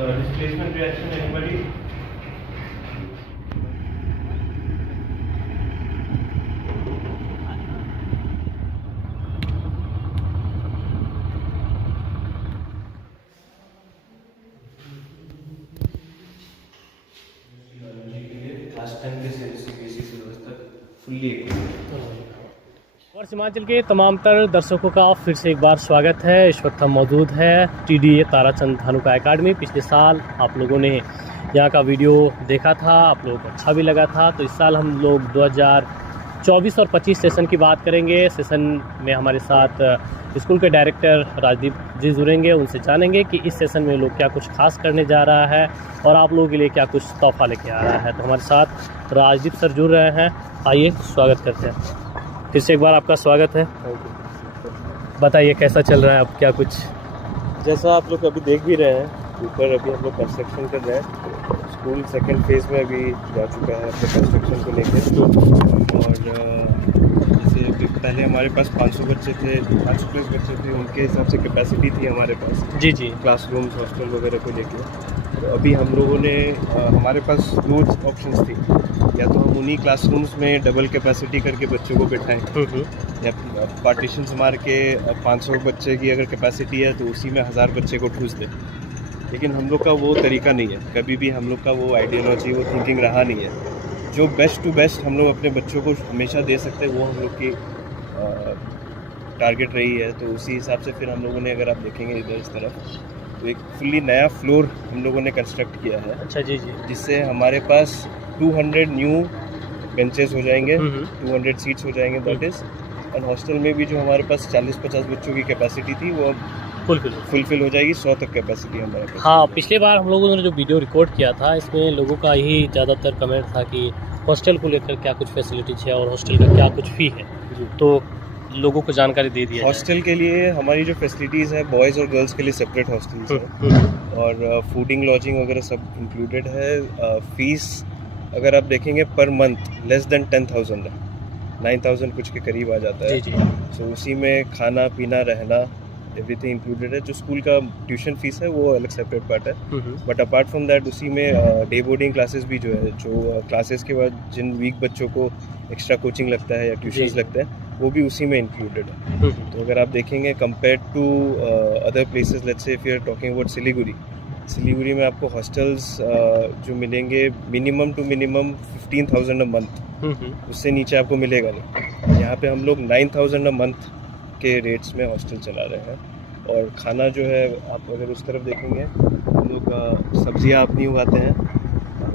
displacement reaction, anybody? और हिमाचल के तमाम तर दर्शकों का फिर से एक बार स्वागत है। इस वक्त हम मौजूद है TDA ताराचंद धानुका एकेडमी। पिछले साल आप लोगों ने यहाँ का वीडियो देखा था, आप लोगों को अच्छा भी लगा था। तो इस साल हम लोग 2024 और 25 सेशन की बात करेंगे। सेशन में हमारे साथ स्कूल के डायरेक्टर राजदीप जी जुड़ेंगे, उनसे जानेंगे कि इस सेशन में लोग क्या कुछ खास करने जा रहा है और आप लोगों के लिए क्या कुछ तोहफा लेके आ रहा है। तो हमारे साथ राजदीप सर जुड़ रहे हैं, आइए स्वागत करते हैं। फिर से एक बार आपका स्वागत है। बताइए कैसा चल रहा है अब, क्या कुछ? जैसा आप लोग अभी देख भी रहे हैं, ऊपर अभी हम लोग कंस्ट्रक्शन कर रहे हैं। स्कूल सेकंड फेज में अभी जा चुका है अपने कंस्ट्रक्शन को लेकर। और जैसे अभी पहले हमारे पास 500 बच्चे थे, 500 प्लस बच्चे थे, उनके हिसाब से कैपेसिटी थी हमारे पास। जी जी। क्लासरूम्स, हॉस्टल वगैरह को लेकर। तो अभी हम लोगों ने हमारे पास दो ऑप्शंस थी, या तो हम उन्हीं क्लासरूम्स में डबल कैपेसिटी करके बच्चों को बिठाएं, या पार्टीशंस मार के 500 बच्चे की अगर कैपेसिटी है तो उसी में 1000 बच्चे को ठूस दें। लेकिन हम लोग का वो तरीका नहीं है, कभी भी हम लोग का वो आइडियोलॉजी, वो थिंकिंग रहा नहीं है। जो बेस्ट टू बेस्ट हम लोग अपने बच्चों को हमेशा दे सकते हैं, वो हम लोग की टारगेट रही है। तो उसी हिसाब से फिर हम लोगों ने, अगर आप देखेंगे इधर इस तरफ, तो एक फुल्ली नया फ्लोर हम लोगों ने कंस्ट्रक्ट किया है। अच्छा जी जी। जिससे हमारे पास 200 न्यू बेंचेस हो जाएंगे, 200 सीट्स हो जाएंगे दैट इज़। और हॉस्टल में भी जो हमारे पास 40-50 बच्चों की कैपेसिटी थी, वो फुलफिल हो जाएगी, 100 तक कैपेसिटी हमारे पास। हाँ, पिछले बार हम लोगों ने जो वीडियो रिकॉर्ड किया था, इसमें लोगों का यही ज़्यादातर कमेंट था कि हॉस्टल को लेकर क्या कुछ फैसिलिटीज है और हॉस्टल का क्या कुछ फ़ी है। तो लोगों को जानकारी दे दिया। हॉस्टल के लिए हमारी जो फैसिलिटीज़ है, बॉयज़ और गर्ल्स के लिए सेपरेट हॉस्टल्स है, और फूडिंग, लॉजिंग वगैरह सब इंक्लूडेड है। फीस अगर आप देखेंगे पर मंथ लेस देन 10,000 है, 9,000 कुछ के करीब आ जाता है। जी जी। सो उसी में खाना पीना रहना एवरीथिंग इंक्लूडेड है। जो स्कूल का ट्यूशन फीस है वो अलग सेपरेट पार्ट है, बट अपार्ट फ्रॉम दैट उसी में डे बोर्डिंग क्लासेस भी जो है, जो क्लासेस के बाद जिन वीक बच्चों को एक्स्ट्रा कोचिंग लगता है या ट्यूशन्स लगते हैं, वो भी उसी में इंक्लूडेड है। तो अगर आप देखेंगे compare to other places, let's say if you are talking about Siliguri में आपको हॉस्टल्स जो मिलेंगे minimum to minimum 15,000 a month, उससे नीचे आपको मिलेगा नहीं। यहाँ पे हम लोग 9,000 अ मंथ के रेट्स में हॉस्टल चला रहे हैं। और खाना जो है, आप अगर उस तरफ देखेंगे, हम लोग सब्जियाँ अपनी उगाते हैं,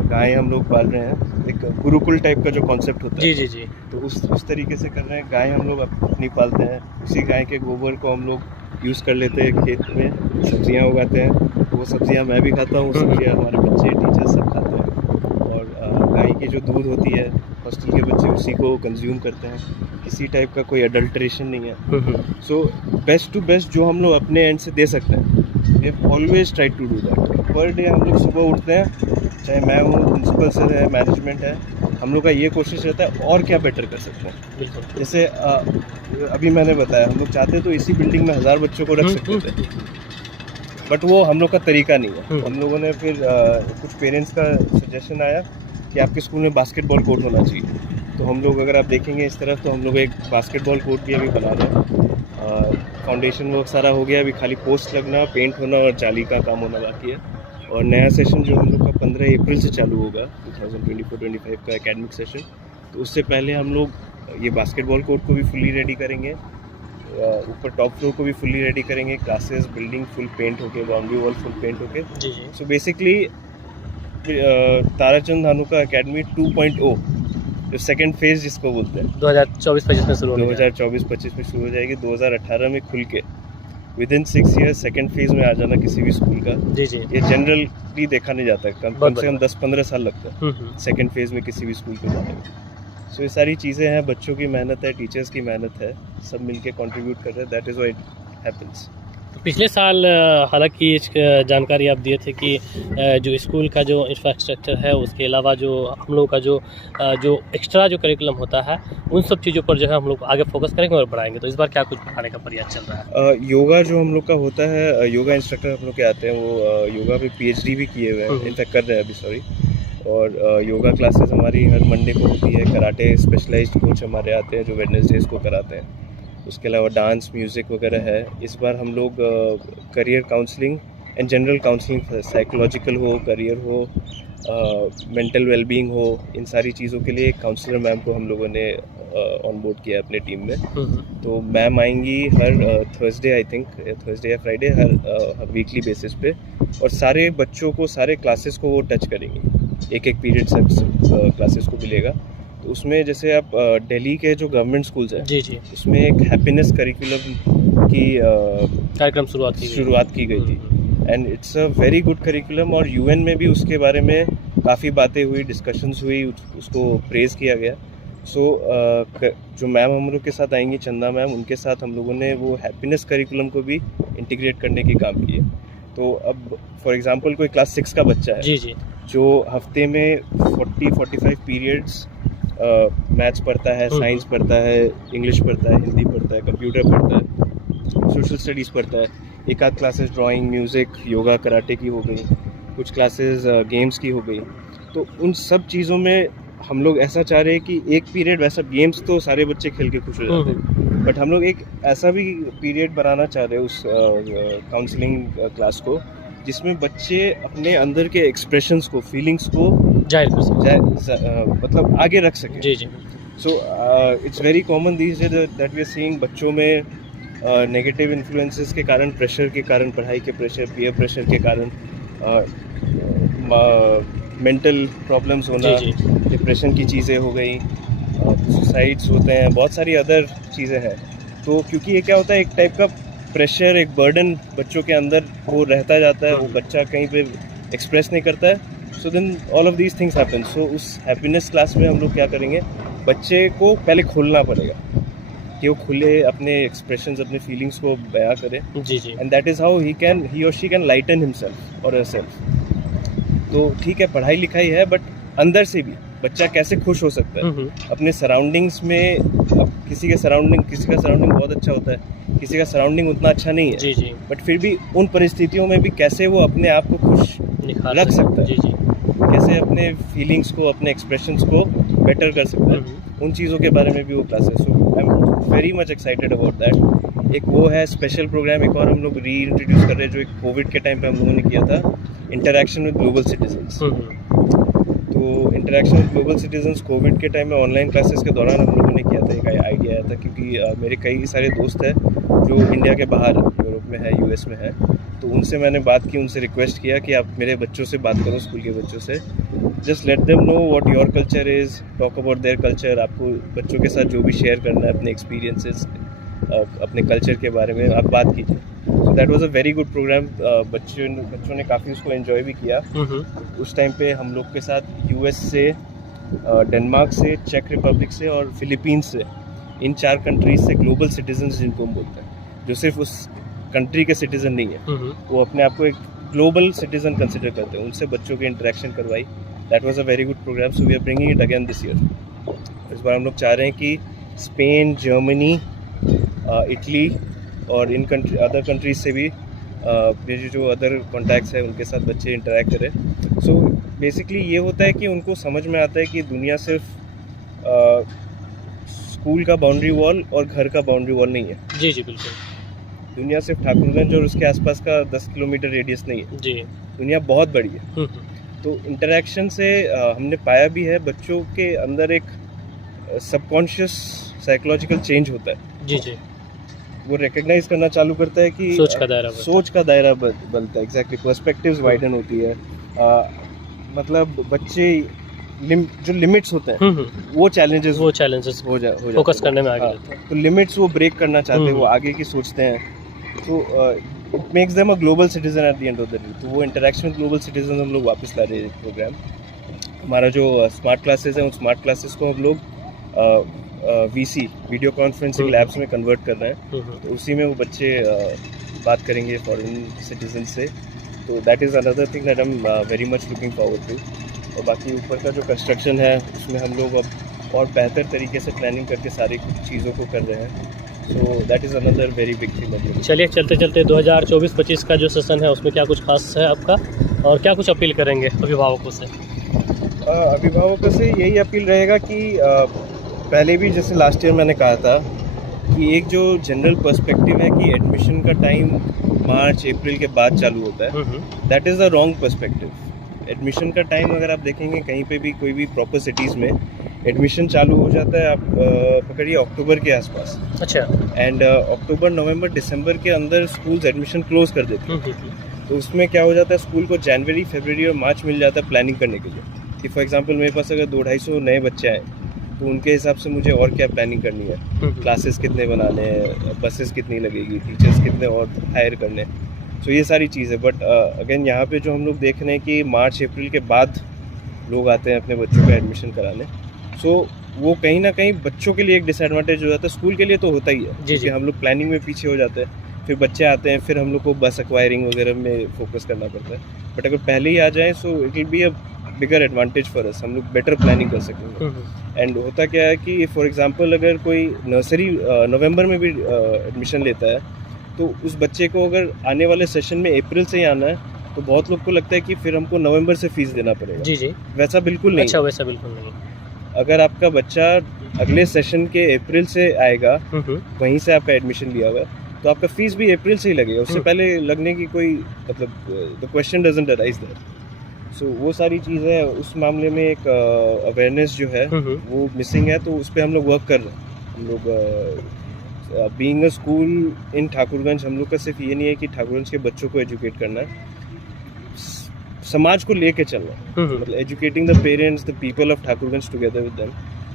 गाय हम लोग पाल रहे हैं, एक गुरुकुल टाइप का जो कॉन्सेप्ट होता है। जी जी। तो उस तरीके से कर रहे हैं। गाय हम लोग अपनी पालते हैं, उसी गाय के गोबर को हम लोग यूज़ कर लेते हैं, खेत में सब्जियां उगाते हैं। वो सब्जियां मैं भी खाता हूँ, सब्जियां हमारे बच्चे, टीचर सब खाते हैं। और गाय की जो दूध होती है, हॉस्टल के बच्चे उसी को कंज्यूम करते हैं। किसी टाइप का कोई अडल्ट्रेशन नहीं है। सो बेस्ट टू बेस्ट जो हम लोग अपने एंड से दे सकते हैं, we always try to do that. Per day हम लोग सुबह उठते हैं, चाहे मैं हूँ, प्रिंसिपल सर है, मैनेजमेंट है, हम लोग का ये कोशिश रहता है और क्या बेटर कर सकते हैं। बिल्कुल। जैसे अभी मैंने बताया, हम लोग चाहते तो इसी बिल्डिंग में 1000 बच्चों को रख सकते थे, बट वो हम लोग का तरीका नहीं है। हम लोगों ने फिर कुछ पेरेंट्स का सजेशन आया कि आपके स्कूल में बास्केटबॉल कोर्ट होना चाहिए। तो हम लोग, अगर आप देखेंगे इस तरफ, तो हम लोग एक बास्केटबॉल कोर्ट भी अभी बना रहे हैं। फाउंडेशन वर्क सारा हो गया, अभी खाली पोस्ट लगना, पेंट होना और जाली का काम होना बाकी है। और नया सेशन जो हम लोग का 15 अप्रैल से चालू होगा, 2024-25 का एकेडमिक सेशन, तो उससे पहले हम लोग ये बास्केटबॉल कोर्ट को भी फुल्ली रेडी करेंगे, ऊपर टॉप फ्लोर को भी फुल्ली रेडी करेंगे, क्लासेस, बिल्डिंग फुल पेंट होके, बाउंड्री वॉल फुल पेंट होके। So basically Tarachand Dhanuka academy 2.0, जो सेकंड फेज जिसको बोलते हैं, 2024-25 में शुरू होगी। 2024-25 में शुरू हो जाएगी। 2018 में खुल के विदिन 6 ईयर्स सेकंड फेज में आ जाना किसी भी स्कूल का। जी जी। ये जनरली देखा नहीं जाता है, कम से कम 10-15 साल लगता है सेकंड फेज में किसी भी स्कूल को जाने में। सो ये सारी चीज़ें हैं, बच्चों की मेहनत है, टीचर्स की मेहनत है, सब मिलके कंट्रीब्यूट कर रहे हैं, that is why it happens. पिछले साल हालांकि इस जानकारी आप दिए थे कि जो स्कूल का जो इंफ्रास्ट्रक्चर है उसके अलावा जो हम लोग का जो एक्स्ट्रा जो करिकुलम होता है उन सब चीज़ों पर जो है हम लोग आगे फोकस करेंगे और बढ़ाएंगे। तो इस बार क्या कुछ पढ़ाने का प्रयास चल रहा है? योगा जो हम लोग का होता है, योगा इंस्ट्रक्टर हम लोग के आते हैं, वो योगा पे PhD भी किए हुए हैं, इनफैक्ट कर रहे हैं अभी, सॉरी। और योगा क्लासेस हमारी हर मंडे को होती है। कराटे स्पेशलाइज्ड कोच हमारे आते हैं जो वेडनेसडेज को कराते हैं। उसके अलावा डांस, म्यूज़िक वगैरह है। इस बार हम लोग career counselling and general counselling, psychological हो, करियर हो, मेंटल वेलबींग हो, इन सारी चीज़ों के लिए एक काउंसलर मैम को हम लोगों ने ऑन बोर्ड किया अपने टीम में। तो मैम आएंगी हर थर्सडे, आई थिंक थर्सडे या फ्राइडे, हर वीकली बेसिस पे, और सारे बच्चों को, सारे क्लासेस को वो टच करेंगी। एक पीरियड सब क्लासेस को मिलेगा। तो उसमें जैसे आप दिल्ली के जो गवर्नमेंट स्कूल्स हैं, जी जी, उसमें एक हैप्पीनेस करिकुलम की कार्यक्रम शुरुआत की गई थी। And it's a very good curriculum, और UN में भी उसके बारे में काफ़ी बातें हुई, डिस्कशंस हुई, उसको प्रेज़ किया गया। सो जो मैम हम लोग के साथ आएंगी, चंदा मैम, उनके साथ हम लोगों ने वो हैप्पीनेस करिकुलम को भी इंटीग्रेट करने की काम किए। तो अब फॉर एग्जांपल कोई क्लास 6 का बच्चा है, जी जी, जो हफ्ते में 40-45 पीरियड्स मैथ्स पढ़ता है, साइंस पढ़ता है, इंग्लिश पढ़ता है, हिंदी पढ़ता है, कंप्यूटर पढ़ता है, सोशल स्टडीज़ पढ़ता है, एक आध classes drawing, music, yoga, karate की हो गई, कुछ क्लासेस गेम्स की हो गई। तो उन सब चीज़ों में हम लोग ऐसा चाह रहे हैं कि एक पीरियड, वैसा गेम्स तो सारे बच्चे खेल के खुश हो जाते हैं, बट हम लोग एक ऐसा भी पीरियड बनाना चाह रहे हैं उस काउंसलिंग क्लास को, जिसमें बच्चे अपने अंदर के एक्सप्रेशंस को, फीलिंग्स को जाहिर कर सकते, मतलब आगे रख सकें। जी जी। So it's very common these days that we are seeing बच्चों में नेगेटिव इन्फ्लुएंसेस के कारण, प्रेशर के कारण, पढ़ाई के प्रेशर, पीयर प्रेशर के कारण मेंटल प्रॉब्लम्स होना, डिप्रेशन की चीज़ें हो गई, सुसाइड्स होते हैं, बहुत सारी अदर चीज़ें हैं। तो क्योंकि ये क्या होता है, एक टाइप का प्रेशर, एक बर्डन बच्चों के अंदर वो रहता जाता है, वो बच्चा कहीं पे एक्सप्रेस नहीं करता है। So then all of these things happen. So उस हैप्पीनेस क्लास में हम लोग क्या करेंगे, बच्चे को पहले खोलना पड़ेगा कि वो खुले, अपने एक्सप्रेशंस, अपने फीलिंग्स को बयां करे। जी जी। And that is how he और शी कैन लाइटन हिमसेल्फ और हरसेल्फ। तो ठीक है, पढ़ाई लिखाई है, बट अंदर से भी बच्चा कैसे खुश हो सकता है अपने सराउंडिंग्स में। अब किसी का सराउंडिंग बहुत अच्छा होता है, किसी का सराउंडिंग उतना अच्छा नहीं है, जी जी, बट फिर भी उन परिस्थितियों में भी कैसे वो अपने आप को खुश रख सकता है, जी जी, कैसे अपने फीलिंग्स को, अपने एक्सप्रेशंस को बेटर कर सकता है, उन चीज़ों के बारे में भी वो classes. So I am very much excited about that. एक वो है स्पेशल प्रोग्राम, एक और हम लोग री इंट्रोड्यूस कर रहे हैं, जो एक कोविड के टाइम पे हम लोगों ने किया था, इंटरेक्शन विद ग्लोबल सिटीजन्स। तो interaction with global citizens Covid के टाइम में ऑनलाइन क्लासेस के दौरान हम लोगों ने किया था। एक आइडिया आया था, क्योंकि मेरे कई सारे दोस्त हैं जो इंडिया के बाहर, यूरोप में है, US में है। तो उनसे मैंने बात की, उनसे रिक्वेस्ट किया कि आप मेरे बच्चों से बात करो, स्कूल के बच्चों से, just let them know what your culture is, talk about their culture. आपको बच्चों के साथ जो भी शेयर करना है, अपने एक्सपीरियंसेस, अपने कल्चर के बारे में आप बात कीजिए। So that was a very good program. बच्चों ने काफ़ी उसको एंजॉय भी किया। उस टाइम पे हम लोग के साथ US से, डेनमार्क से, चेक रिपब्लिक से और फिलीपींस से, इन 4 कंट्रीज से ग्लोबल सिटीजन्स जिनको हम बोलते हैं, जो सिर्फ उस कंट्री के सिटीजन नहीं है, वो अपने आप को एक ग्लोबल सिटीजन कंसिडर करते हैं, उनसे बच्चों की इंटरेक्शन करवाई। That was a very good program. So we are bringing it again this year. इस बार हम लोग चाह रहे हैं कि स्पेन, जर्मनी, इटली और इन अदर कंट्रीज से भी मेरे जो अदर कॉन्टैक्ट्स हैं उनके साथ बच्चे इंटरेक्ट करें। सो बेसिकली ये होता है कि उनको समझ में आता है कि दुनिया सिर्फ स्कूल का बाउंड्री वॉल और घर का बाउंड्री वॉल नहीं है। जी जी, बिल्कुल। दुनिया सिर्फ ठाकुरगंज और उसके आसपास का 10 किलोमीटर रेडियस नहीं है जी, दुनिया बहुत बड़ी है। तो इंटरेक्शन से हमने पाया भी है, बच्चों के अंदर एक सबकॉन्शियस साइकोलॉजिकल चेंज होता है। जी जी, वो रिकग्नाइज करना चालू करता है कि सोच का दायरा बदलता है। एग्जैक्टली, पर्सपेक्टिव्स वाइडन होती है। मतलब बच्चे जो लिमिट्स होते हैं वो चैलेंजेस हो जाते फोकस करने में आगे जाते हैं। तो लिमिट्स वो ब्रेक करना चाहते हैं, वो आगे की सोचते हैं। तो it makes them a global citizen at the end of the day. तो वो इंटरेक्शन विद ग्लोबल सिटीजन हम लोग वापस ला रहे हैं प्रोग्राम। हमारा जो स्मार्ट क्लासेस हैं, उन स्मार्ट क्लासेस को हम लोग VC वीडियो कॉन्फ्रेंसिंग लैब्स में कन्वर्ट कर रहे हैं, तो उसी में वो बच्चे बात करेंगे फॉरेन सिटीजन से। तो that is another thing that I am very much looking forward to. और बाकी ऊपर का जो कंस्ट्रक्शन है उसमें हम लोग अब और बेहतर तरीके से प्लानिंग करके सारी कुछ चीज़ों को कर रहे हैं। So that is another very big thing. चलिए चलते चलते 2024-25 का जो सेशन है उसमें क्या कुछ खास है आपका, और क्या कुछ अपील करेंगे अभिभावकों से? अभिभावकों से यही अपील रहेगा कि पहले भी जैसे लास्ट ईयर मैंने कहा था कि एक जो जनरल पर्सपेक्टिव है कि एडमिशन का टाइम मार्च अप्रैल के बाद चालू होता है, that is the wrong perspective. Admission का टाइम अगर आप देखेंगे कहीं पे भी कोई भी प्रॉपर सिटीज़ में एडमिशन चालू हो जाता है, आप पकड़िए अक्टूबर के आसपास। अच्छा। एंड अक्टूबर नवंबर दिसंबर के अंदर स्कूल्स एडमिशन क्लोज कर देते हैं। तो उसमें क्या हो जाता है, स्कूल को जनवरी फरवरी और मार्च मिल जाता है प्लानिंग करने के लिए कि फॉर एग्जांपल मेरे पास अगर 200-250 नए बच्चे आए तो उनके हिसाब से मुझे और क्या प्लानिंग करनी है, क्लासेस कितने बनाने हैं, बसेस कितनी लगेगी, टीचर्स कितने और हायर करने हैं। सो ये सारी चीज़ है। बट अगेन यहाँ पे जो हम लोग देख रहे हैं कि मार्च अप्रैल के बाद लोग आते हैं अपने बच्चों का एडमिशन कराने। सो वो कहीं ना कहीं बच्चों के लिए एक डिसएडवांटेज हो जाता है। स्कूल के लिए तो होता ही है क्योंकि हम लोग प्लानिंग में पीछे हो जाते हैं, फिर बच्चे आते हैं, फिर हम लोग को बस एक्वायरिंग वगैरह में फोकस करना पड़ता है। बट अगर पहले ही आ जाए so it will be a bigger advantage for us, हम लोग बेटर प्लानिंग कर सकेंगे। एंड होता क्या है कि फॉर एग्जांपल अगर कोई नर्सरी नवंबर में भी एडमिशन लेता है तो उस बच्चे को अगर आने वाले सेशन में अप्रैल से ही आना है तो बहुत लोग को लगता है कि फिर हमको नवंबर से फीस देना पड़ेगा। जी। वैसा बिल्कुल नहीं। अच्छा, वैसा बिल्कुल नहीं। अगर आपका बच्चा अगले सेशन के अप्रैल से आएगा, वहीं से आपका एडमिशन लिया हुआ है, तो आपका फीस भी अप्रैल से ही लगेगा, उससे पहले लगने की कोई मतलब the question doesn't arise there. So वो सारी चीज़ें उस मामले में एक अवेयरनेस जो है वो मिसिंग है, तो उस पर हम लोग वर्क कर रहे हैं। हम लोग बीइंग अ स्कूल इन ठाकुरगंज, हम लोग का सिर्फ ये नहीं है कि ठाकुरगंज के बच्चों को एजुकेट करना है, समाज को लेके चलना है, मतलब educating the parents, the people of Thakurganj together with them.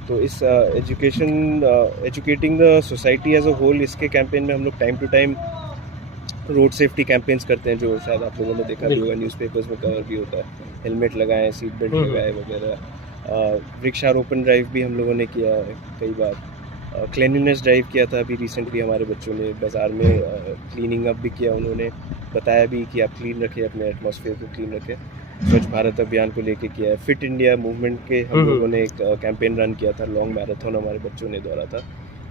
तो इस educating the society as a whole, इसके कैंपेन में हम लोग time to time road safety campaigns करते हैं, जो शायद आप लोगों ने देखा भी होगा, न्यूज़पेपर्स में कवर भी होता है। हेलमेट लगाएं, सीट बेल्ट लगाएं वगैरह। वृक्षारोपण ड्राइव भी हम लोगों ने किया है कई बार। क्लीनिनेस ड्राइव किया था अभी रिसेंटली, हमारे बच्चों ने बाज़ार में क्लीनिंग अप भी किया। उन्होंने बताया भी कि आप क्लीन रखें, अपने एटमॉस्फेयर को क्लीन रखें। स्वच्छ भारत अभियान को लेके किया है। फिट इंडिया मूवमेंट के हम लोगों ने एक कैंपेन रन किया था, लॉन्ग मैराथन हमारे बच्चों ने दौड़ा था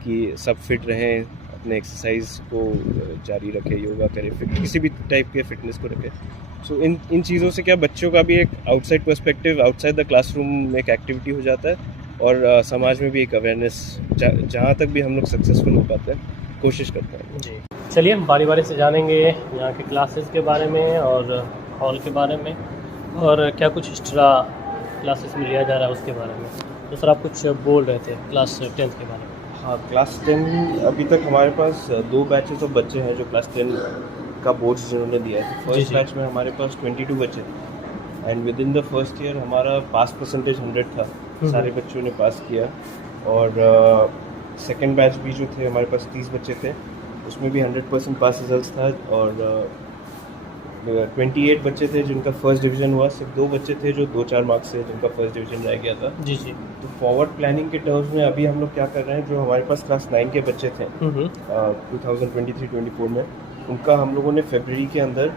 कि सब फिट रहें, अपने एक्सरसाइज को जारी रखें, योगा करें, फिट किसी भी टाइप के फिटनेस को रखें। सो इन चीज़ों से क्या बच्चों का भी एक outside perspective, outside the classroom एक एक्टिविटी हो जाता है, और समाज में भी एक अवेयरनेस, जहाँ तक भी हम लोग सक्सेसफुल हो पाते हैं, कोशिश करते हैं। जी चलिए हम बारी बारी से जानेंगे यहाँ के क्लासेस के बारे में और हॉल के बारे में, और क्या कुछ एक्स्ट्रा क्लासेस में लिया जा रहा है उसके बारे में। तो सर आप कुछ बोल रहे थे क्लास 10 के बारे में। हाँ, क्लास 10 अभी तक हमारे पास 2 बैचेस ऑफ बच्चे हैं जो क्लास 10 का बोर्ड्स जिन्होंने दिया है। फर्स्ट बैच में हमारे पास 22 बच्चे थे, and with in the first year हमारा पास परसेंटेज 100 था, सारे बच्चों ने पास किया। और सेकेंड बैच भी जो थे हमारे पास 30 बच्चे थे, उसमें भी 100% पास रिजल्ट था। और 28 बच्चे थे जिनका फर्स्ट डिवीज़न हुआ, सिर्फ 2 बच्चे थे जो 2-4 मार्क्स से जिनका फर्स्ट डिवीज़न रह गया था। जी। तो फॉरवर्ड प्लानिंग के टर्म्स में अभी हम लोग क्या कर रहे हैं, जो हमारे पास क्लास 9 के बच्चे थे 2023-24 में, उनका हम लोगों ने फरवरी के अंदर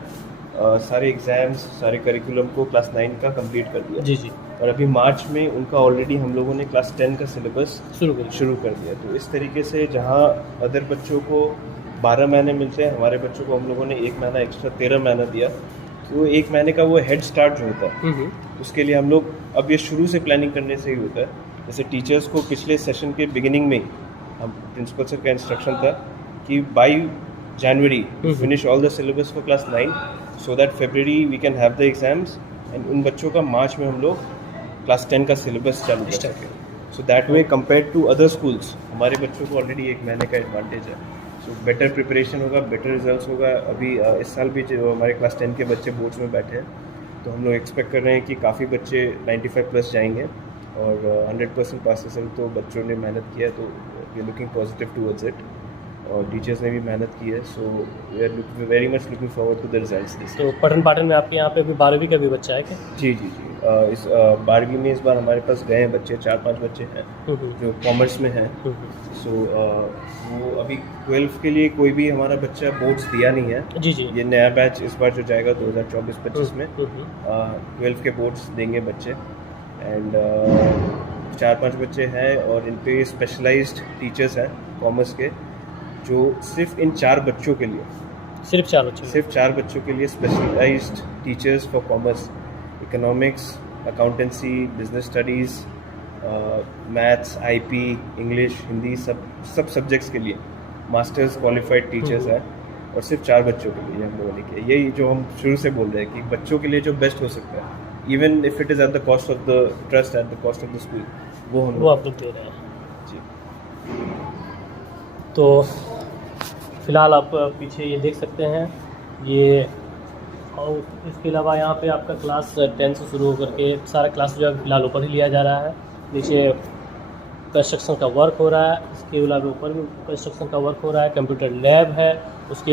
सारे एग्ज़ाम्स, सारे करिकुलम को क्लास 9 का कंप्लीट कर दिया। जी। और अभी मार्च में उनका ऑलरेडी हम लोगों ने क्लास 10 का सिलेबस शुरू कर दिया। तो इस तरीके से जहाँ अदर बच्चों को 12 महीने मिलते हैं, हमारे बच्चों को हम लोगों ने 1 महीना एक्स्ट्रा 13 महीना दिया। तो 1 महीने का वो हेड स्टार्ट जो होता है, उसके लिए हम लोग अब ये शुरू से प्लानिंग करने से ही होता है। जैसे टीचर्स को पिछले सेशन के बिगिनिंग में ही हम प्रिंसिपल सर का इंस्ट्रक्शन था कि by January finish all the syllabus for class 9 so that February we can have the exams, and उन बच्चों का मार्च में हम लोग क्लास 10 का सिलेबस चालू कर सकें। So that way compare to other schools हमारे बच्चों को ऑलरेडी 1 महीने का एडवांटेज है। सो बेटर प्रिपरेशन होगा, बेटर रिजल्ट्स होगा। अभी इस साल भी जो हमारे क्लास 10 के बच्चे बोर्ड्स में बैठे हैं, तो हम लोग एक्सपेक्ट कर रहे हैं कि काफ़ी बच्चे 95+ जाएंगे, और 100% पास रिजल्ट तो बच्चों ने मेहनत किया है, तो we are looking positive towards it. और टीचर्स ने भी मेहनत की है, so we are very much looking forward to the results this. तो पठन पाठन में आपके यहाँ पे अभी 12वीं का भी बच्चा है क्या? जी जी जी, इस 12वीं में इस बार हमारे पास गए हैं बच्चे, 4-5 बच्चे हैं जो कॉमर्स में हैं। सो वो अभी 12th के लिए कोई भी हमारा बच्चा बोर्ड्स दिया नहीं है। जी जी। ये नया बैच इस बार जो जाएगा 2024-25 में 12th के बोर्ड्स देंगे बच्चे। एंड 4-5 बच्चे हैं और इन पे स्पेशलाइज्ड टीचर्स हैं कॉमर्स के, जो सिर्फ इन 4 बच्चों के लिए, सिर्फ 4 बच्चों के लिए specialised teachers for commerce, economics, accountancy, business studies, maths, IP, English, Hindi, सब सब्जेक्ट्स के लिए मास्टर्स क्वालिफाइड टीचर्स हैं और सिर्फ 4 बच्चों के लिए हम लोगों ने किया। यही जो हम शुरू से बोल रहे हैं कि बच्चों के लिए जो बेस्ट हो सकता है, even if it is at the cost of the trust, at the cost of the school, वो आप लोग दे रहे हैं जी। तो फिलहाल आप पीछे ये देख सकते हैं ये, और इसके अलावा यहाँ पे आपका क्लास 10 से शुरू होकर के सारा क्लास जो है फिलहाल ऊपर ही लिया जा रहा है। नीचे कंस्ट्रक्शन का वर्क हो रहा है, इसके अलावा ऊपर भी कंस्ट्रक्शन का वर्क हो रहा है। कंप्यूटर लैब है, उसके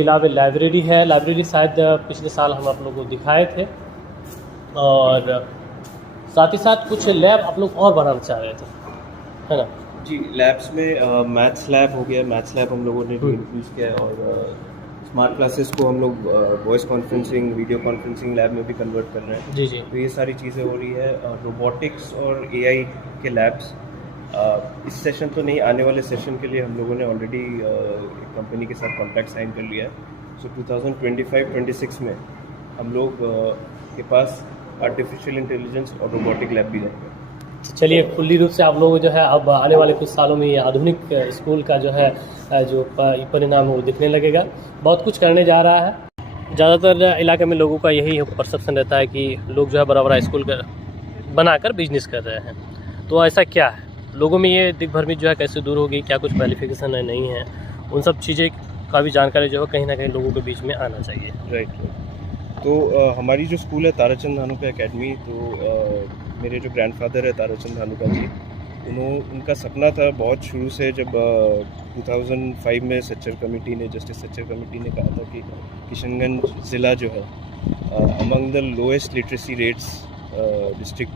अलावा लाइब्रेरी है। लाइब्रेरी शायद पिछले साल हम आप लोगों को दिखाए थे, और साथ ही साथ कुछ लैब आप लोग और बनाना चाह रहे थे, है ना? जी, लैब्स में मैथ्स लैब हो गया, मैथ्स लैब हम लोगों ने इंट्रोड्यूस किया है, और स्मार्ट क्लासेस को हम लोग voice conferencing, video conferencing lab में भी कन्वर्ट कर रहे हैं। जी जी। तो ये सारी चीज़ें हो रही है। रोबोटिक्स और एआई के लैब्स इस सेशन तो नहीं, आने वाले सेशन के लिए हम लोगों ने ऑलरेडी एक कंपनी के साथ कॉन्ट्रैक्ट साइन कर लिया है। सो 2025-26 में हम लोग के पास आर्टिफिशियल इंटेलिजेंस और रोबोटिक लैब भी रहेंगे। चलिए, खुली रूप से आप लोग जो है अब आने वाले कुछ सालों में ये आधुनिक स्कूल का जो है जो परिणाम है वो दिखने लगेगा। बहुत कुछ करने जा रहा है। ज़्यादातर इलाके में लोगों का यही परसेप्शन रहता है कि लोग जो है बड़ा बड़ा स्कूल बनाकर बिजनेस कर रहे हैं। तो ऐसा क्या है, लोगों में ये दिग्भ्रमित जो है कैसे दूर होगी, क्या कुछ क्वालिफिकेशन है नहीं है, उन सब चीज़ें का भी जानकारी जो है कहीं ना कहीं लोगों के बीच में आना चाहिए। राइट। तो हमारी जो स्कूल है ताराचंद धानुका एकेडमी, तो मेरे जो ग्रैंडफादर है ताराचंद धानुका जी, उनका सपना था बहुत शुरू से, जब 2005 में जस्टिस सच्चर कमेटी ने कहा था कि किशनगंज ज़िला जो है among the lowest literacy rates district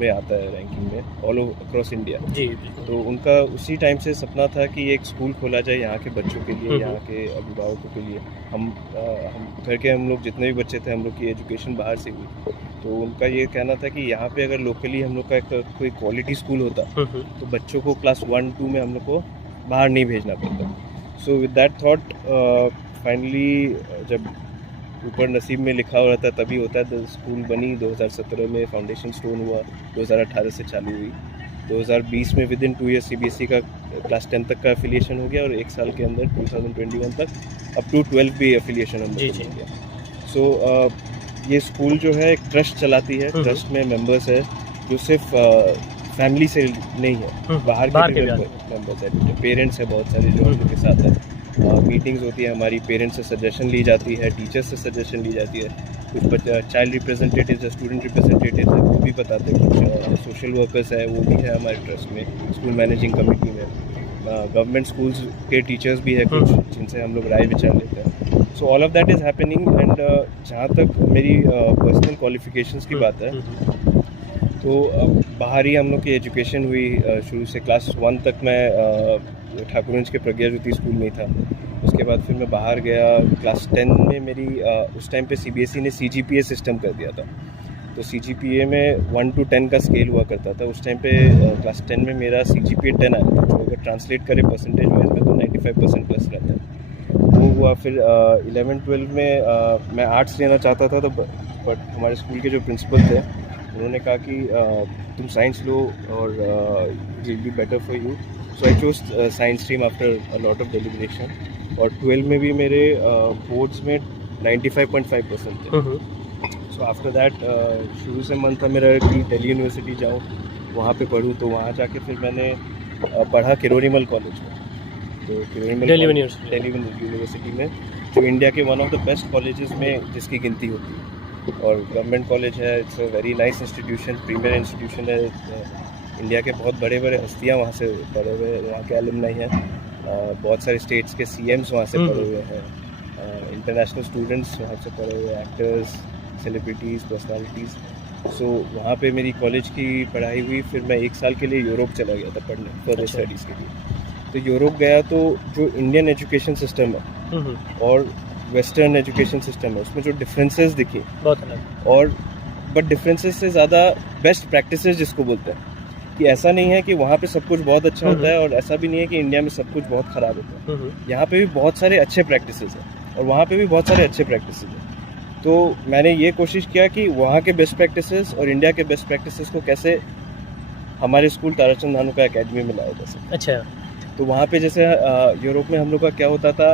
में आता है रैंकिंग में ऑल अक्रॉस इंडिया। जी। तो उनका उसी टाइम से सपना था कि एक स्कूल खोला जाए यहाँ के बच्चों के लिए, यहाँ के अभिभावकों के लिए। हम घर के हम लोग जितने भी बच्चे थे, हम लोग की एजुकेशन बाहर से हुई, तो उनका ये कहना था कि यहाँ पे अगर लोकली हम लोग का कोई क्वालिटी स्कूल होता तो बच्चों को क्लास 1-2 में हम लोग को बाहर नहीं भेजना पड़ता। So with that thought finally जब ऊपर नसीब में लिखा हुआ था तभी होता है। तो स्कूल बनी 2017 में, फाउंडेशन स्टोन हुआ, 2018 से चालू हुई, 2020 में विद इन 2 ईयर सीबीएसई का क्लास 10 तक का एफिलिएशन हो गया, और 1 साल के अंदर 2021 तक अप टू 12 भी एफिलिएशन हम लोग हो गया। सो ये स्कूल जो है एक ट्रस्ट चलाती है, ट्रस्ट में मेंबर्स है जो सिर्फ फैमिली से नहीं है, बाहर के मेंबर्स है, पेरेंट्स है बहुत सारे जो हम लोग के साथ है। मीटिंग्स होती है हमारी, पेरेंट्स से सजेशन ली जाती है, टीचर्स से सजेशन ली जाती है, कुछ चाइल्ड रिप्रेजेंटेटिव है, स्टूडेंट रिप्रेजेंटेटिव है, वो भी बताते हैं, कुछ सोशल वर्कर्स है वो भी है हमारे ट्रस्ट में, स्कूल मैनेजिंग कमेटी में, गवर्नमेंट स्कूल्स के टीचर्स भी है कुछ जिनसे हम लोग राय विचार लेते हैं। So all of that is happening. And जहाँ तक मेरी पर्सनल क्वालिफिकेशंस की बात है, तो बाहर ही हम लोग की एजुकेशन हुई। शुरू से क्लास 1 तक मैं ठाकुरगंज के प्रज्ञा ज्योति स्कूल में ही था। उसके बाद फिर मैं बाहर गया। क्लास 10 में मेरी उस टाइम पे सीबीएसई ने सीजीपीए सिस्टम कर दिया था, तो सीजीपीए में 1 to 10 का स्केल हुआ करता था। उस टाइम पे क्लास 10 में मेरा सीजीपीए 10 आया था, जो अगर ट्रांसलेट करें परसेंटेज वाइज में तो 95% प्लस रहता है। वो हुआ। फिर 11-12 में मैं आर्ट्स लेना चाहता था, तो बट हमारे स्कूल के जो प्रिंसिपल थे उन्होंने कहा कि तुम साइंस लो और it will be better for you. So I chose science stream after a lot of deliberation. और 12 में भी मेरे बोर्ड्स में 95.5% थे। सो आफ्टर दैट शुरू से मन था मेरा कि दिल्ली यूनिवर्सिटी जाऊँ, वहाँ पे पढूँ। तो वहाँ जाके फिर मैंने पढ़ा किरोड़ीमल कॉलेज में। तो दिल्ली यूनिवर्सिटी में, जो इंडिया के one of the best colleges में जिसकी गिनती होती है, और गवर्नमेंट कॉलेज है। It's a very nice institution, premier institution है। इंडिया के बहुत बड़े बड़े हस्तियाँ वहाँ से पढ़े हुए, वहाँ के एलुमनाई हैं, बहुत सारे स्टेट्स के CMs वहाँ से पढ़े हुए हैं, इंटरनेशनल स्टूडेंट्स वहाँ से पढ़े हुए, एक्टर्स, सेलिब्रिटीज़, पर्सनालिटीज़। सो वहाँ पे मेरी कॉलेज की पढ़ाई हुई। फिर मैं 1 साल के लिए यूरोप चला गया था पढ़ने, फर्दर स्टडीज़ के लिए। तो यूरोप गया तो जो इंडियन एजुकेशन सिस्टम है और वेस्टर्न एजुकेशन सिस्टम है, उसमें जो डिफरेंसेस दिखे बहुत अलग, और बट डिफरेंसेस से ज़्यादा बेस्ट प्रैक्टिसेस जिसको बोलते हैं, कि ऐसा नहीं है कि वहाँ पे सब कुछ बहुत अच्छा होता है और ऐसा भी नहीं है कि इंडिया में सब कुछ बहुत ख़राब होता है। यहाँ पे भी बहुत सारे अच्छे प्रैक्टिसेस हैं और वहाँ पे भी बहुत सारे अच्छे प्रैक्टिसेस हैं। तो मैंने ये कोशिश किया कि वहाँ के बेस्ट प्रैक्टिसेस और इंडिया के बेस्ट प्रैक्टिसेस को कैसे हमारे स्कूल ताराचंद धानुका एकेडमी में लाया जा सके। अच्छा। तो वहाँ पे जैसे यूरोप में हम लोग का क्या होता था,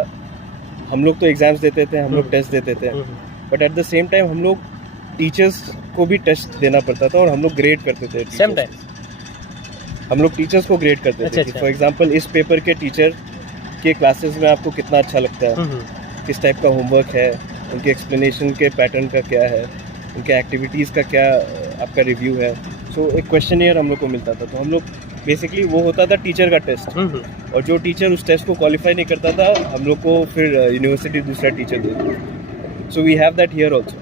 हम लोग तो एग्ज़ाम्स देते थे, हम लोग टेस्ट देते थे, but at the same time हम लोग टीचर्स को भी टेस्ट देना पड़ता था और हम लोग ग्रेड करते थे। सेम टाइम हम लोग टीचर्स को ग्रेड करते थे। फॉर एग्जांपल इस पेपर के टीचर के क्लासेस में आपको कितना अच्छा लगता है, किस टाइप का होमवर्क है, उनके एक्सप्लेनेशन के पैटर्न का क्या है, उनके एक्टिविटीज़ का क्या आपका रिव्यू है। सो एक क्वेश्चनियर हम लोग को मिलता था। तो हम लोग बेसिकली वो होता था टीचर का टेस्ट, और जो टीचर उस टेस्ट को क्वालिफाई नहीं करता था हम लोग को फिर यूनिवर्सिटी दूसरा टीचर देती। So we have that here also.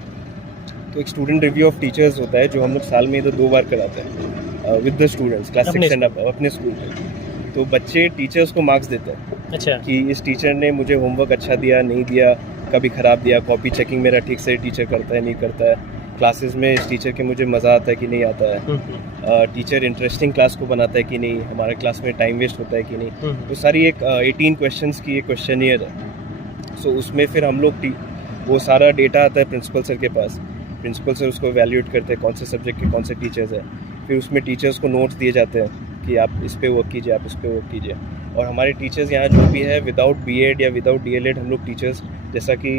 तो एक स्टूडेंट रिव्यू ऑफ टीचर्स होता है जो हम लोग साल में इधर 2 बार कराते हैं with the students, class 6 and up, अपने स्कूल में। तो बच्चे टीचर्स को मार्क्स देते हैं। अच्छा। कि इस टीचर ने मुझे होमवर्क अच्छा दिया, नहीं दिया, कभी ख़राब दिया, कॉपी चेकिंग मेरा ठीक से टीचर करता है नहीं करता है, क्लासेस में इस टीचर के मुझे मज़ा आता है कि नहीं आता है, टीचर इंटरेस्टिंग क्लास को बनाता है कि नहीं, हमारे क्लास में टाइम वेस्ट होता है कि नहीं। तो सारी एक 18 क्वेश्चंस की एक क्वेश्चनियर है। सो उसमें फिर हम लोग वो सारा डेटा आता है प्रिंसिपल सर के पास। प्रिंसिपल सर उसको वैल्यूएट करते हैं कौन से सब्जेक्ट के कौन से टीचर्स हैं। फिर उसमें टीचर्स को नोट्स दिए जाते हैं कि आप इस पे वर्क कीजिए, आप इस पे वर्क कीजिए। और हमारे टीचर्स यहाँ जो भी है विदाउट BEd या विदाउट DLEd, हम लोग टीचर्स जैसा कि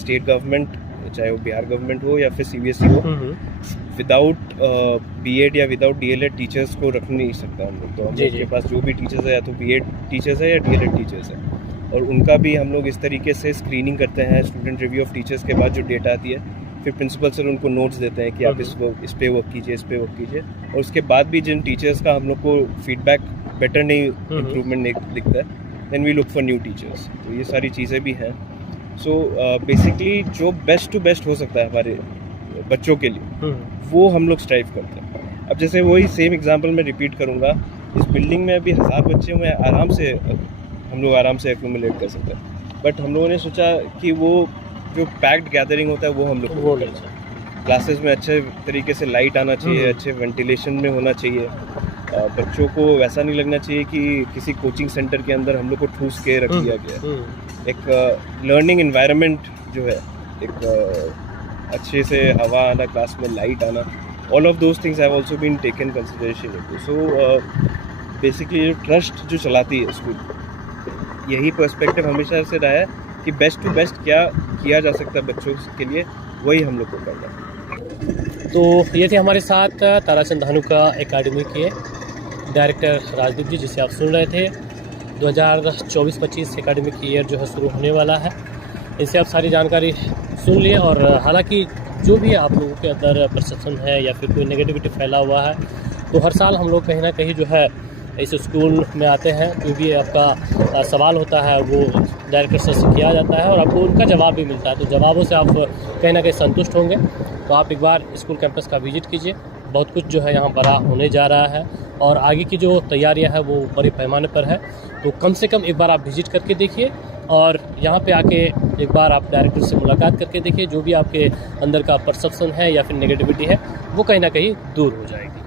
स्टेट गवर्नमेंट, चाहे वो बिहार गवर्नमेंट हो या फिर CBSE हो, विदाउट BEd या विदाउट DLEd टीचर्स को रख नहीं सकता हम लोग। तो हम लोग के पास जो भी टीचर्स है या तो BEd टीचर्स है या DLEd टीचर्स है, और उनका भी हम लोग इस तरीके से स्क्रीनिंग करते हैं। स्टूडेंट रिव्यू ऑफ टीचर्स के बाद जो डेटा आती है, फिर प्रिंसिपल सर उनको नोट्स देते हैं कि आप इस पे वर्क कीजिए, इस पे वर्क कीजिए। और उसके बाद भी जिन टीचर्स का हम लोग को फीडबैक बेटर नहीं, इम्प्रूवमेंट नहीं दिखता है, then we look for new teachers. तो ये सारी चीज़ें भी हैं। सो बेसिकली जो बेस्ट टू बेस्ट हो सकता है हमारे बच्चों के लिए, वो हम लोग स्ट्राइव करते हैं। अब जैसे वही सेम एग्जांपल मैं रिपीट करूँगा, इस बिल्डिंग में अभी 1000 बच्चे हुए, हम लोग आराम से एक्यूमुलेट कर सकते हैं। बट हम लोगों ने सोचा कि वो जो पैक्ड गैदरिंग होता है वो हम लोग को करना है। क्लासेस में अच्छे तरीके से लाइट आना चाहिए, अच्छे वेंटिलेशन में होना चाहिए। बच्चों को वैसा नहीं लगना चाहिए कि किसी कोचिंग सेंटर के अंदर हम लोग को ठूस के रख दिया गया। एक लर्निंग एनवायरनमेंट जो है, एक अच्छे से हवा आना, क्लास में लाइट आना, all of those things have also been taken consideration. So basically जो ट्रस्ट जो चलाती है स्कूल, यही पर्सपेक्टिव हमेशा से रहा है कि बेस्ट टू बेस्ट क्या किया जा सकता है बच्चों के लिए, वही हम लोग को करना है। तो ये थे हमारे साथ ताराचंद धानुका एकेडमी के डायरेक्टर राजदीप जी, जिसे आप सुन रहे थे। 2024-25 एकेडमिक ईयर जो है शुरू होने वाला है, इससे आप सारी जानकारी सुन लिए। और हालांकि जो भी आप लोगों के अंदर परसेप्शन है या फिर कोई नेगेटिविटी फैला हुआ है, तो हर साल हम लोग कहीं ना कहीं जो है इस स्कूल में आते हैं, जो भी आपका सवाल होता है वो डायरेक्टर सर से किया जाता है और आपको उनका जवाब भी मिलता है। तो जवाबों से आप कहीं ना कहीं संतुष्ट होंगे। तो आप एक बार स्कूल कैंपस का विजिट कीजिए। बहुत कुछ जो है यहाँ बड़ा होने जा रहा है और आगे की जो तैयारियां हैं वो बड़े पैमाने पर है। तो कम से कम एक बार आप विजिट करके देखिए और यहाँ पे आके एक बार आप डायरेक्टर से मुलाकात करके देखिए। जो भी आपके अंदर का परसेप्शन है या फिर नेगेटिविटी है, वो कहीं ना कहीं दूर हो जाएगी।